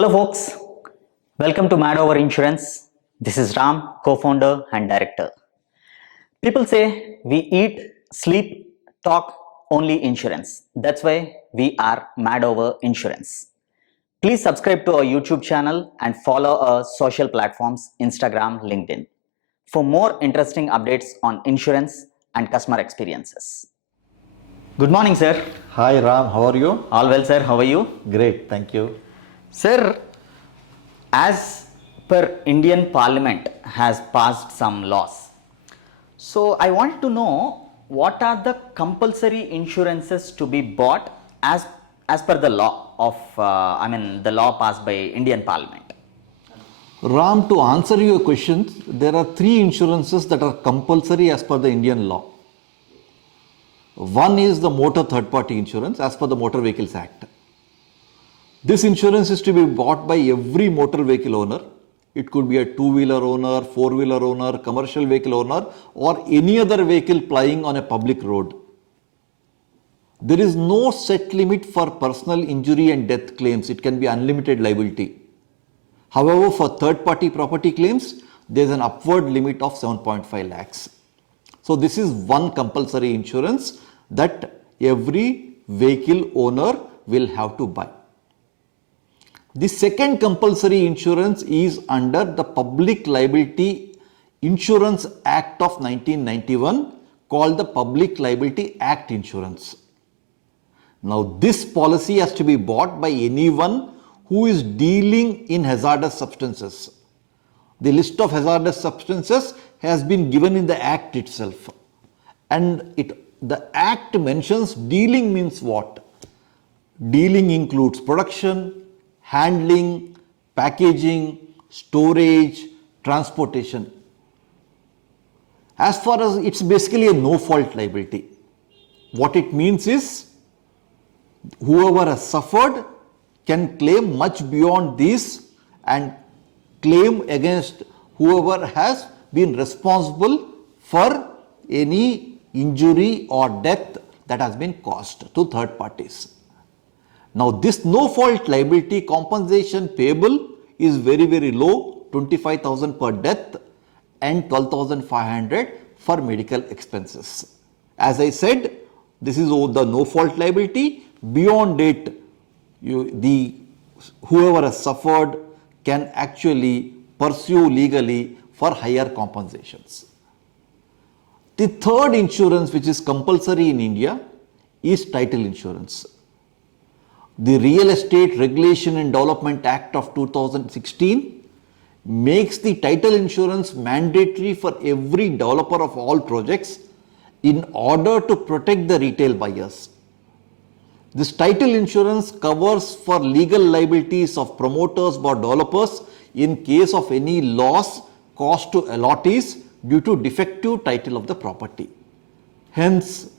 Hello folks, welcome to MadOverInsurance. This is Ram, co-founder and director. People say we eat, sleep, talk only insurance. That's why we are MadOverInsurance. Please subscribe to our YouTube channel and follow our social platforms Instagram, LinkedIn for more interesting updates on insurance and customer experiences. Good morning, sir. Hi Ram, how are you? All well, sir. How are you? Great, thank you. Sir, as per Indian Parliament has passed some laws. So I want to know what are the compulsory insurances to be bought as per the law of the law passed by Indian Parliament. Ram, to answer your questions, there are three insurances that are compulsory as per the Indian law. One is the motor third party insurance as per the Motor Vehicles Act. This insurance is to be bought by every motor vehicle owner. It could be a two-wheeler owner, four-wheeler owner, commercial vehicle owner, or any other vehicle plying on a public road. There is no set limit for personal injury and death claims. It can be unlimited liability. However, for third-party property claims, there is an upward limit of 7.5 lakhs. So this is one compulsory insurance that every vehicle owner will have to buy. The second compulsory insurance is under the Public Liability Insurance Act of 1991 called the Public Liability Act Insurance. Now this policy has to be bought by anyone who is dealing in hazardous substances. The list of hazardous substances has been given in the Act itself. And the Act mentions dealing means what? Dealing includes production, handling, packaging, storage, transportation. As far as it's basically a no-fault liability. What it means is whoever has suffered can claim much beyond this and claim against whoever has been responsible for any injury or death that has been caused to third parties. Now this no-fault liability compensation payable is very, very low, 25,000 per death and 12,500 for medical expenses. As I said, this is the no-fault liability. Beyond it, whoever has suffered can actually pursue legally for higher compensations. The third insurance which is compulsory in India is title insurance. The Real Estate Regulation and Development Act of 2016 makes the title insurance mandatory for every developer of all projects in order to protect the retail buyers. This title insurance covers for legal liabilities of promoters or developers in case of any loss caused to allottees due to defective title of the property. Hence,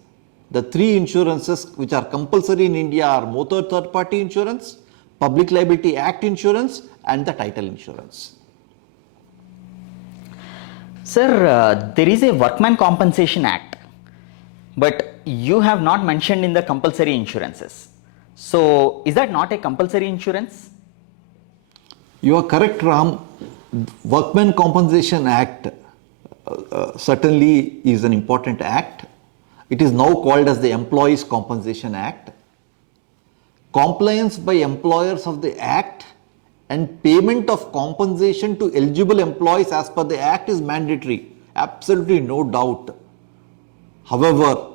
the three insurances which are compulsory in India are motor third party insurance, Public Liability Act insurance and the title insurance. Sir, there is a Workman Compensation Act, but you have not mentioned in the compulsory insurances. So is that not a compulsory insurance? You are correct, Ram. Workman Compensation Act certainly is an important act. It is now called as the Employees Compensation Act. Compliance by employers of the Act and payment of compensation to eligible employees as per the Act is mandatory. Absolutely no doubt. However,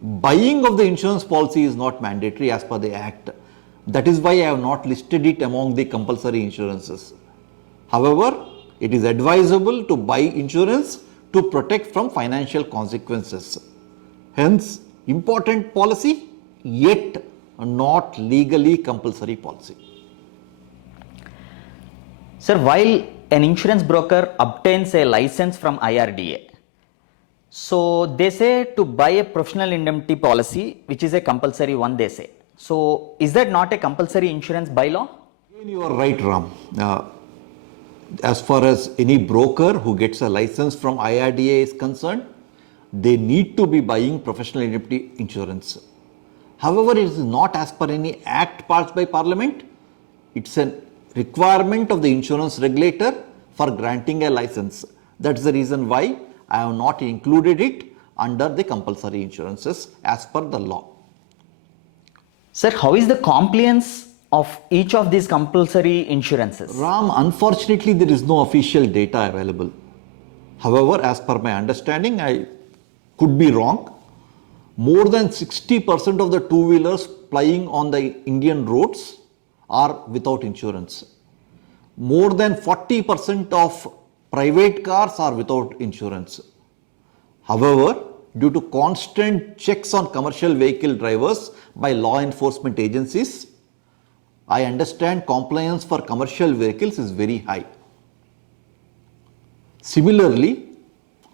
buying of the insurance policy is not mandatory as per the Act. That is why I have not listed it among the compulsory insurances. However, it is advisable to buy insurance to protect from financial consequences. Hence, important policy, yet not legally compulsory policy. Sir, while an insurance broker obtains a license from IRDA, so they say to buy a professional indemnity policy, which is a compulsory one, they say. So is that not a compulsory insurance by law? You are right, Ram. As far as any broker who gets a license from IRDA is concerned, they need to be buying professional indemnity insurance. However, it is not as per any act passed by Parliament. It's an requirement of the insurance regulator for granting a license. That's the reason why I have not included it under the compulsory insurances as per the law. Sir, how is the compliance of each of these compulsory insurances? Ram, unfortunately, there is no official data available. However, as per my understanding, I could be wrong. More than 60% of the two-wheelers plying on the Indian roads are without insurance. More than 40% of private cars are without insurance. However, due to constant checks on commercial vehicle drivers by law enforcement agencies, I understand compliance for commercial vehicles is very high. Similarly,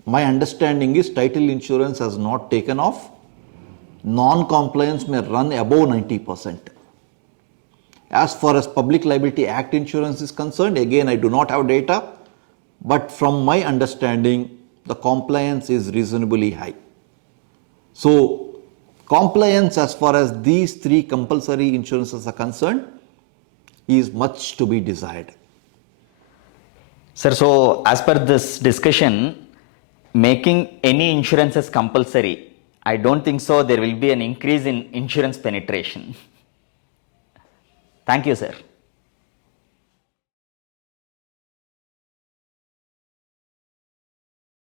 my understanding is title insurance has not taken off. Non-compliance may run above 90%. As far as Public Liability Act insurance is concerned, again I do not have data, but from my understanding, the compliance is reasonably high. So, compliance as far as these three compulsory insurances are concerned is much to be desired. Sir, so as per this discussion, making any insurances compulsory, I don't think so there will be an increase in insurance penetration. Thank you, sir.